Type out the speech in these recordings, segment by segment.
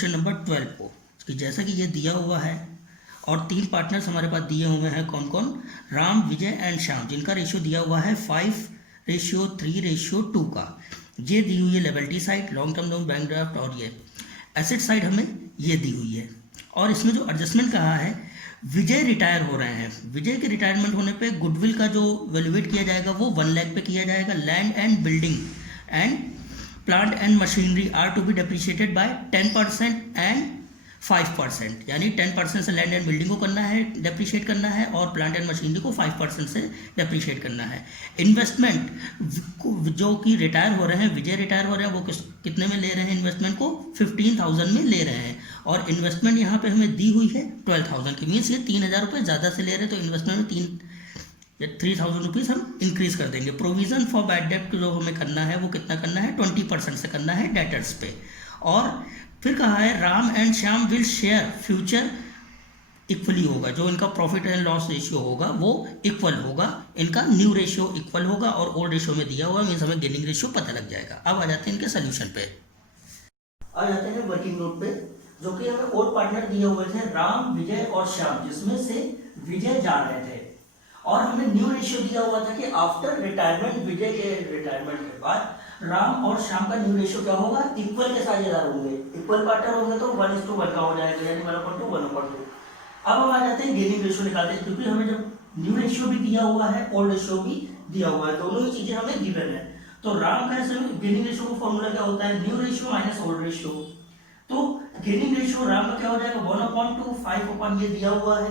Question number 12 को कि जैसा कि ये दिया हुआ है और 3 पार्टनर्स हमारे पास दिए हुए हैं, कौन कौन, राम, विजय एंड श्याम, जिनका रेशियो दिया हुआ है 5:3:2 का। ये दी हुई है liability side, long term loan, bank draft, और ये एसेट साइड हमें ये दी हुई है। और इसमें जो एडजस्टमेंट कहा है, विजय रिटायर हो रहे हैं, विजय के रिटायरमेंट होने पे गुडविल का जो वैल्यूएट किया जाएगा वो 1 लाख पे किया जाएगा। Land and building and plant and machinery are to be depreciated by 10% एंड 5%, यानी 10% से लैंड एंड बिल्डिंग को करना है, डेप्रिशिएट करना है, और प्लांट एंड मशीनरी को 5% से डेप्रिशिएट करना है। इन्वेस्टमेंट जो कि रिटायर हो रहे हैं, विजय रिटायर हो रहे हैं, वो कितने में ले रहे हैं इन्वेस्टमेंट को, 15,000 में ले रहे हैं। और इन्वेस्टमेंट यहाँ पे हमें दी हुई है 12,000 की, मीन्स ये 3,000 रुपये ज़्यादा से ले रहे हैं, तो इन्वेस्टमेंट में 3,000 रुपीज़ हम इंक्रीज कर देंगे। प्रोविजन फॉर बैड डेब्ट जो हमें करना है वो कितना करना है, 20% से करना है डेटर्स पे। और फिर कहा है Ram and Shyam will share future equally होगा, जो इनका प्रॉफिट एंड लॉस रेशियो होगा वो इक्वल होगा, इनका न्यू रेशियो इक्वल होगा, और ओल्ड रेशियो में दिया हुआ मीन्स हमें गेनिंग रेशियो पता लग जाएगा। अब आ जाते हैं इनके सोल्यूशन पे, आ जाते हैं वर्किंग नोट पे, जो कि हमें और पार्टनर दिए हुए थे राम, विजय और श्याम, जिसमें से विजय जा रहे थे, और हमें न्यू रेशियो दिया हुआ था कि आफ्टर रिटायरमेंट, विजय के रिटायरमेंट के बाद राम और श्याम का न्यू रेशियो क्या होगा, इक्वल के साझेदार होंगे, इक्वल पार्टनर होंगे, तो 1:1 का हो जाएगा, यानी 1:1:2। अब हम आ जाते हैं गेनिंग रेशियो निकालते हैं, क्योंकि हमें जब न्यू रेशियो भी दिया हुआ है, ओल्ड रेशियो भी दिया हुआ है, दोनों ही चीजें हमें गिवन है। तो राम का गेनिंग रेशियो का फॉर्मूला क्या होता है, new ratio minus old ratio. तो गेनिंग रेशियो राम का क्या हो जाएगा, 1/2, 5 ये दिया हुआ है।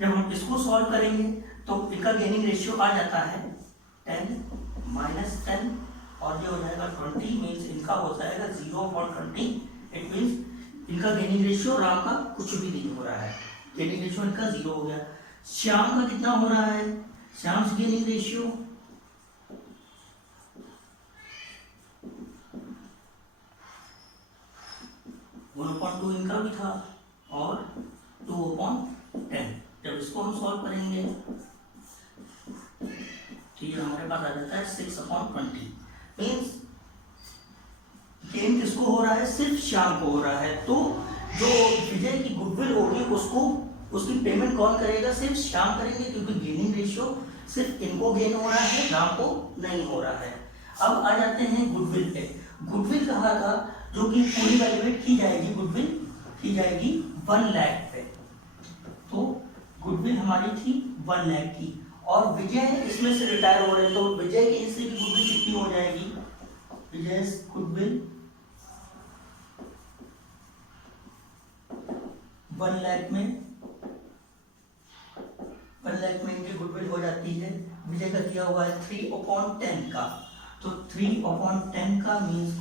जब हम इसको सॉल्व करेंगे तो इनका गेनिंग रेशियो आ जाता है 10 - 10, और ये हो जाएगा 20, मीन्स इनका हो जाएगा 0/20। इट मीन्स इनका गेनिंग रेशियो राम का कुछ भी नहीं हो रहा है, गेनिंग रेशियो इनका 0 हो गया। श्याम का कितना हो रहा है, श्याम गेनिंग रेशियो 1/2 इनका भी था, और 2/10। जब इसको हम सॉल्व करेंगे तो ये हमारे पास आ जाता है 6/20। मीन्स गेन किसको हो रहा है, सिर्फ श्याम को हो रहा है। तो जो विजय की गुडविल होगी उसको, उसकी पेमेंट कौन करेगा, सिर्फ श्याम करेंगे, क्योंकि गेनिंग रेशियो सिर्फ इनको गेन हो रहा है, राम को नहीं हो रहा है। अब आ जाते हैं गुडविल पे। गुडविल कहा था जो कि पूरी वैल्यूएट की जाएगी, गुडविल की जाएगी 1 लाख पे। तो गुडविल हमारी थी 1 लाख की, और विजय इसमें से रिटायर हो रहे हैं, तो विजय के हिस्से की गुडविल कितनी हो जाएगी, विजय गुडविल 1 लाख में इनकी गुडविल हो जाती है। विजय का दिया हुआ है 3/10 का, तो 3/10 का मीन्स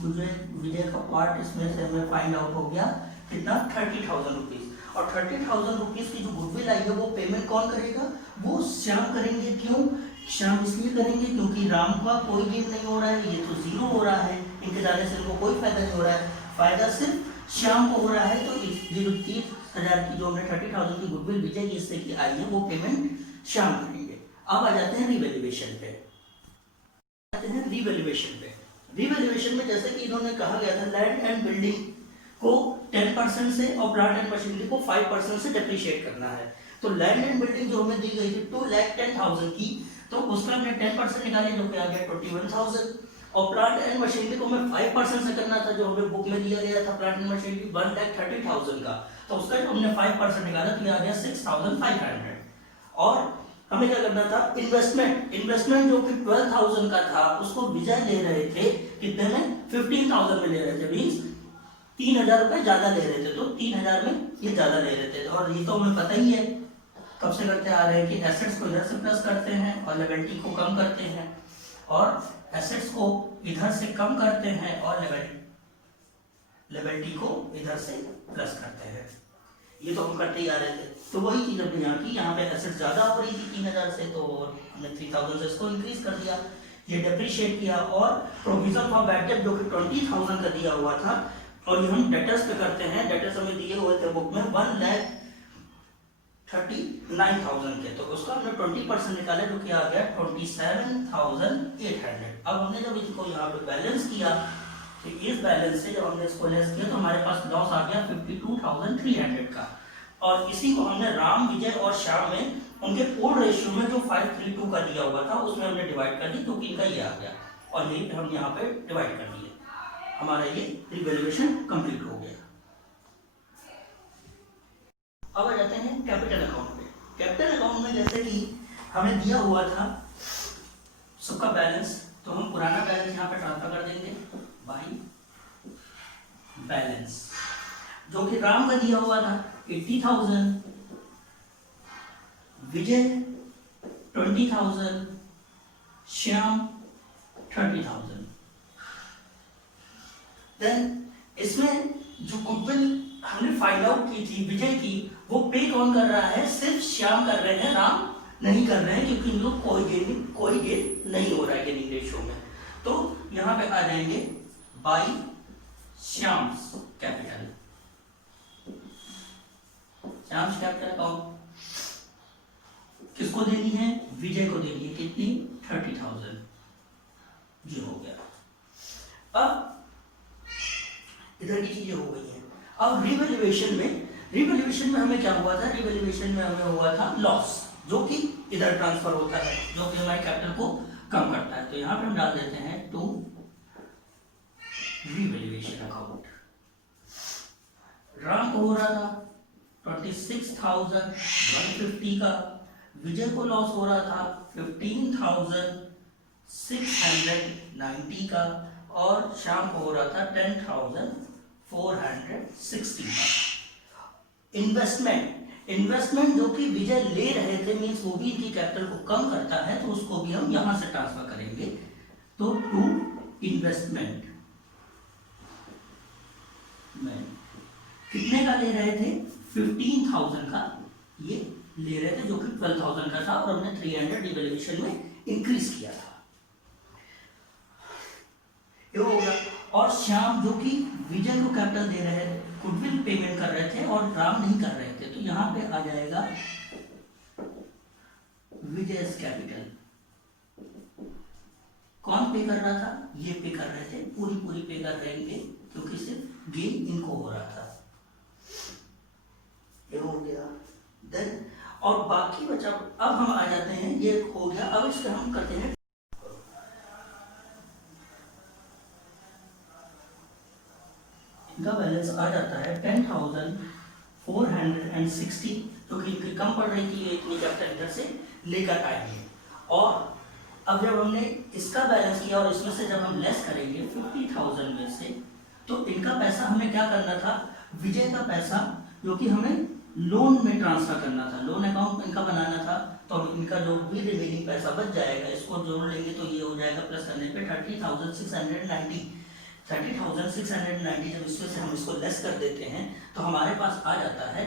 विजय का पार्ट इसमें से हमें फाइंड आउट हो गया कितना, 30,000 रुपीज। और 30,000 रुपीज की जो गुडविल आई है वो पेमेंट कौन करेगा, वो श्याम करेंगे। क्यों श्याम इसलिए करेंगे क्योंकि राम का कोई गेन नहीं हो रहा है, ये तो 0 हो रहा है, इनके जाने से इनको कोई फायदा नहीं हो रहा है, फायदा सिर्फ श्याम को हो रहा है। तो ये जो 30,000 की जो हमने 30,000 की गुडविल विजय की हिस्से की आई है वो पेमेंट श्याम करेंगे। अब आ जाते हैं रिवैल्यूएशन पे, रिवैल्यूएशन में जैसे कि इन्होंने कहा गया था लैंड एंड बिल्डिंग को 10% से और प्लांट एंड मशीनरी को 5% से डेप्रिशिएट करना है। तो लैंड एंड बिल्डिंग जो हमें दी गई थी 2,10,000 की, तो उसका हमने 10% निकाले, जो कि आ गया 21,000। और प्लांट एंड मशीनरी को हमें 5% से करना था, जो हमें बुक में दिया गया था प्लांट एंड मशीनरी 1,30,000 का, तो उसका जो हमने 5% निकाला तो ये आ गया 6,500। और हमें क्या करना था, इन्वेस्टमेंट जो कि 12,000 का था उसको विजय ले रहे थे कितने में, 15,000 में ले रहे थे, मीन्स 3,000 रुपए ज्यादा ले रहे थे, तो 3,000 में ये ज्यादा ले रहे थे। और ये तो हमें पता ही है कब से करते आ रहे हैं कि एसेट्स को इधर से प्लस करते हैं और लायबिलिटी को कम करते हैं, और एसेट्स को इधर से कम करते हैं और लायबिलिटी को इधर से प्लस करते हैं। ये तो हम करते ही आ रहे थे। तो वही चीज अपने यहाँ की, यहाँ पे एसेट्स ज्यादा हो रही थी 3,000 से, तो हमने 3,000 से इसको इंक्रीज कर दिया, ये डेप्रिशिएट किया। और प्रोविजन फॉर बैड डेब्ट जो कि 20,000 का दिया हुआ था, और ये हम डेटर्स पे करते हैं, डेटर्स हमें दिए हुए थे बुक में 1,39,000 के, तो उसका हमने 20% निकाला, जो कि आ गया 27,800। अब हमने जब इसको यहाँ पे बैलेंस किया तो इस बैलेंस से जब हमने इसको लेस किया तो हमारे पास लॉस आ गया 52,300 का। और इसी को हमने राम, विजय और श्याम में उनके कोड रेशियो में जो 5:3:2 का दिया हुआ था उसमें हमने डिवाइड कर दी, तो इनका ये आ गया और यही पे हम यहाँ पे डिवाइड कर दिए, हमारा ये रिवैल्यूएशन कंप्लीट हो गया। अब आ जाते हैं कैपिटल अकाउंट पे। कैपिटल अकाउंट में जैसे कि हमें दिया हुआ था सबका बैलेंस, तो हम पुराना बैलेंस यहाँ पे ट्रांसफर कर देंगे बाई बैलेंस, जो कि राम का दिया हुआ था 80,000, विजय 20,000, श्याम 30,000। देन इसमें जो गुडविल हमने फाइंड आउट की थी विजय की, वो पे कौन कर रहा है, सिर्फ श्याम कर रहे हैं, राम नहीं कर रहे हैं, क्योंकि इन लोग कोई गेन नहीं हो रहा है गेनिंग रेशियो में। तो यहां पे आ जाएंगे by Shyam's capital, Shyam's capital account किसको देनी है, विजय को देनी है, कितनी 30,000, ये हो गया। अब इधर की चीजें हो गई हैं। अब रिवैल्यूएशन में हमें क्या हुआ था, रिवैल्यूएशन में हमें हुआ था लॉस, जो कि इधर ट्रांसफर होता है, जो कि हमारे कैपिटल को कम करता है। तो यहां पे हम डाल देते हैं टू रिवैल्यूएशन अकाउंट। राम को हो रहा था 26,150 का, विजय को लॉस हो रहा था 15,690 का, और शाम को हो रहा था 10,460 का। इन्वेस्टमेंट जो कि विजय ले रहे थे, मीन्स वो भी इनकी कैपिटल को कम करता है, तो उसको भी हम यहां से ट्रांसफर करेंगे। तो टू इन्वेस्टमेंट कितने का ले रहे थे, 15,000 का ये ले रहे थे, जो कि 12,000 का था, और हमने 300 डिवैल्यूएशन में इंक्रीज किया था, ये होगा। और श्याम जो कि विजय को कैपिटल दे रहे थे, गुडविल पेमेंट कर रहे थे, और राम नहीं कर रहे थे, तो यहां पे आ जाएगा विजय कैपिटल। कौन पे कर रहा था, ये पे कर रहे थे, पूरी पे कर रहेंगे, क्योंकि सिर्फ गेन इनको हो रहा था, ये हो गया। देन और बाकी बचा, अब हम आ जाते हैं, ये हो गया। अब इसका हम करते हैं, इनका बैलेंस आ जाता है 10,460, जो कि इनकी कम पड़ रही थी, ये इतनी कैपिटल इधर से लेकर आएंगे। और अब जब हमने इसका बैलेंस किया और इसमें से जब हम लेस करेंगे 50,000 में से, तो इनका पैसा हमें क्या करना था, विजय का पैसा जो कि हमें लोन में ट्रांसफर करना था, लोन अकाउंट इनका बनाना था। तो इनका जो भी रिमेनिंग पैसा बच जाएगा, इसको जोड़ लेंगे तो ये हो जाएगा प्लस करने पे 30,690। 30,690 जब इसमें से हम इसको लेस कर देते हैं, तो हमारे पास आ जाता है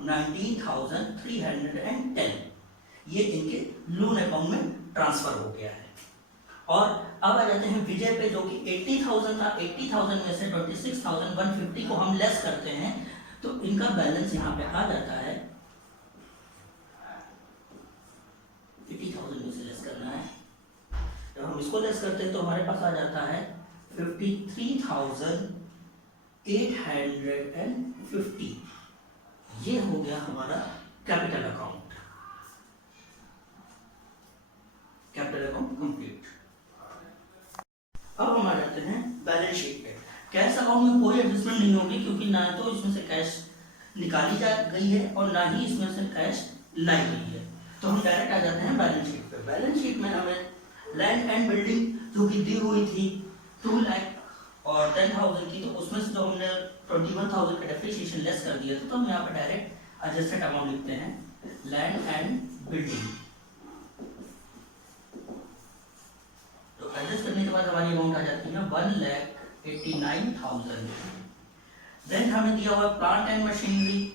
19,310। ये इनके लोन अकाउंट में ट्रांसफर हो गया है। और अब आ जाते हैं विजय पे, जो कि 80,000 था, 80,000 में से 26,150 को हम लेस करते हैं, तो इनका बैलेंस यहाँ पे आ जाता है 80,000 में से लेस करना है। जब हम इसको लेस करते हैं तो हमारे पास आ जाता है 53,850। ये हो गया हमारा कैपिटल अकाउंट कंप्लीट। अब हम आ जाते हैं बैलेंस शीट पे। कैश अकाउंट में कोई एडजस्टमेंट नहीं होगी, क्योंकि ना तो इसमें से कैश निकाली जा गई है और ना ही इसमें से कैश लाई गई है। तो हम डायरेक्ट आ जाते हैं बैलेंस शीट पे। बैलेंस शीट में हमें लैंड एंड बिल्डिंग जो कि दी हुई थी 2 लाख और 10,000 की, तो उसमें से जो हमने 21,000 का डेप्रिसिएशन लेस कर दिया था, तो हम यहाँ पर डायरेक्ट एडजस्टेड अमाउंट लिखते हैं, लैंड एंड बिल्डिंग। तो एडजस्ट करने के बाद हमारी अमाउंट आ जाती है 1,89,000। देन हमें दिया हुआ प्लांट एंड मशीनरी,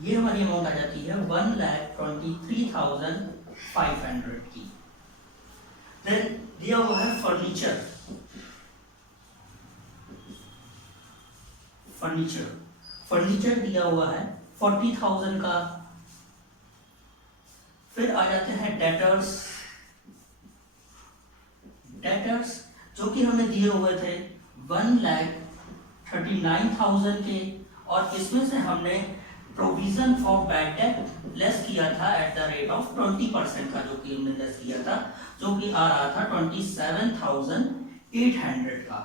ये हमारी अमाउंट आ जाती है 1,23,500 की। देन दिया हुआ है फर्नीचर दिया हुआ है 40,000 का, फिर आ जाते हैं डेटर्स। डेटर्स जो कि हमें दिए हुए थे 1,39,000 के, और इसमें से हमने provision for bad debt less किया था एट द रेट ऑफ 20% का, जो कि हमने लेस किया था, जो कि आ रहा था 27,800 का।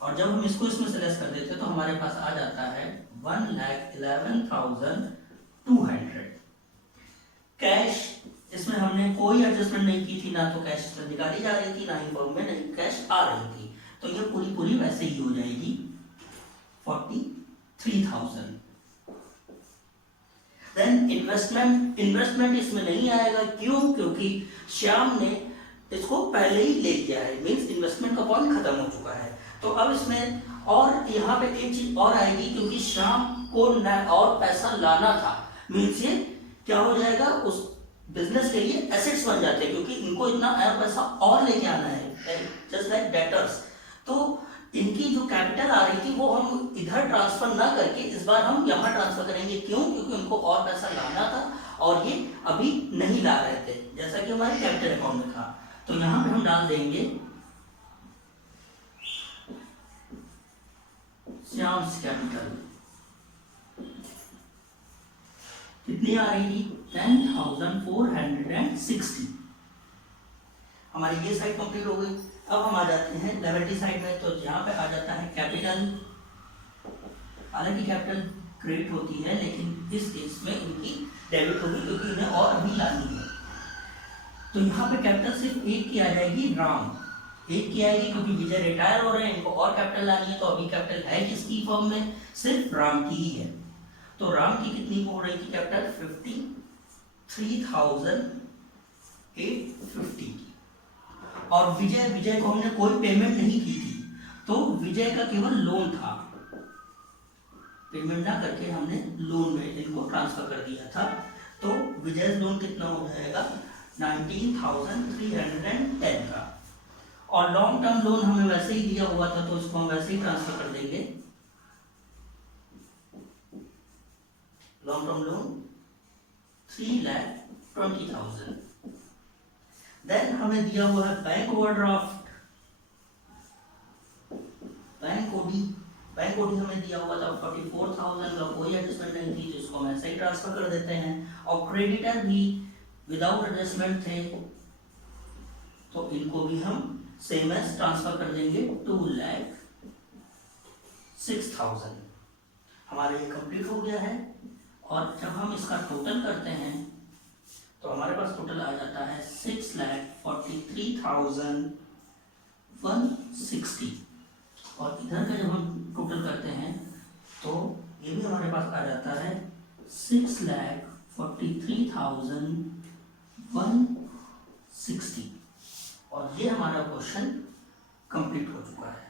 और जब हम इसको इसमें से लेस कर देते तो हमारे पास आ जाता है 1,11,200। कैश, इसमें हमने कोई एडजस्टमेंट नहीं की थी, ना तो कैश इसमें निकाली जा रही थी, ना ही फॉर्म में नहीं कैश आ रही थी, तो ये पूरी वैसे ही हो जाएगी 43,000। देन इन्वेस्टमेंट इसमें नहीं आएगा, क्यों? क्योंकि श्याम ने इसको पहले ही ले लिया है, मींस इन्वेस्टमेंट का पॉइंट खत्म हो चुका है। तो अब इसमें और यहाँ पे एक चीज और आएगी, क्योंकि श्याम को और पैसा लाना था, मींस ये क्या हो जाएगा, उस बिजनेस के लिए एसेट्स बन जाते हैं, क्योंकि इनको इतना पैसा और लेके आना है, जस्ट लाइक डेटर्स। तो इनकी जो कैपिटल आ रही थी वो हम इधर ट्रांसफर ना करके इस बार हम यहाँ ट्रांसफर करेंगे, क्यों? क्योंकि उनको और पैसा लाना था और ये अभी नहीं ला रहे थे, जैसा कि हमारे कैपिटल अकाउंट में था। तो यहाँ पे हम डाल देंगे श्याम्स कैपिटल। कितनी आ रही थी? 10,460। हमारी ये साइड कंप्लीट हो गई। अब हम आ जाते हैं लायबिलिटी साइड में, तो यहाँ पे आ जाता है कैपिटल। हालांकि कैपिटल क्रेडिट होती है, लेकिन इस केस में इनकी डेबिट होगी, क्योंकि इन्हें और अभी लानी है। तो यहाँ पे कैपिटल सिर्फ एक की आ जाएगी, राम एक की आएगी, क्योंकि विजय रिटायर हो रहे हैं, इनको और कैपिटल लानी है। तो अभी कैपिटल है किसकी फॉर्म में? सिर्फ राम की ही है। तो राम की कितनी हो रही थी कैपिटल? 53,850 की। और विजय को हमने कोई पेमेंट नहीं की थी, तो विजय का केवल लोन था, पेमेंट ना करके हमने लोन में इनको ट्रांसफर कर दिया था। तो विजय लोन कितना हो जाएगा? 19,310 का। और लॉन्ग टर्म लोन हमें वैसे ही दिया हुआ था, तो इसको हम वैसे ही ट्रांसफर कर देंगे। Long term loan 3,20,000। देन हमें दिया हुआ है बैंक ओवरड्राफ्ट, बैंक ओडी हमें दिया हुआ था 44,000 का, कोई एडजस्टमेंट नहीं थी, जिसको हम ऐसे ही ट्रांसफर कर देते हैं। और क्रेडिटर भी विदाउट एडजस्टमेंट थे, तो इनको भी हम सेम एज ट्रांसफर कर देंगे 2,06,000। हमारा ये कंप्लीट हो गया है। और जब हम इसका टोटल करते हैं तो हमारे पास टोटल आ जाता है 6,43,160। और इधर का जब हम टोटल करते हैं तो ये भी हमारे पास आ जाता है 6,43,160। और ये हमारा क्वेश्चन कंप्लीट हो चुका है।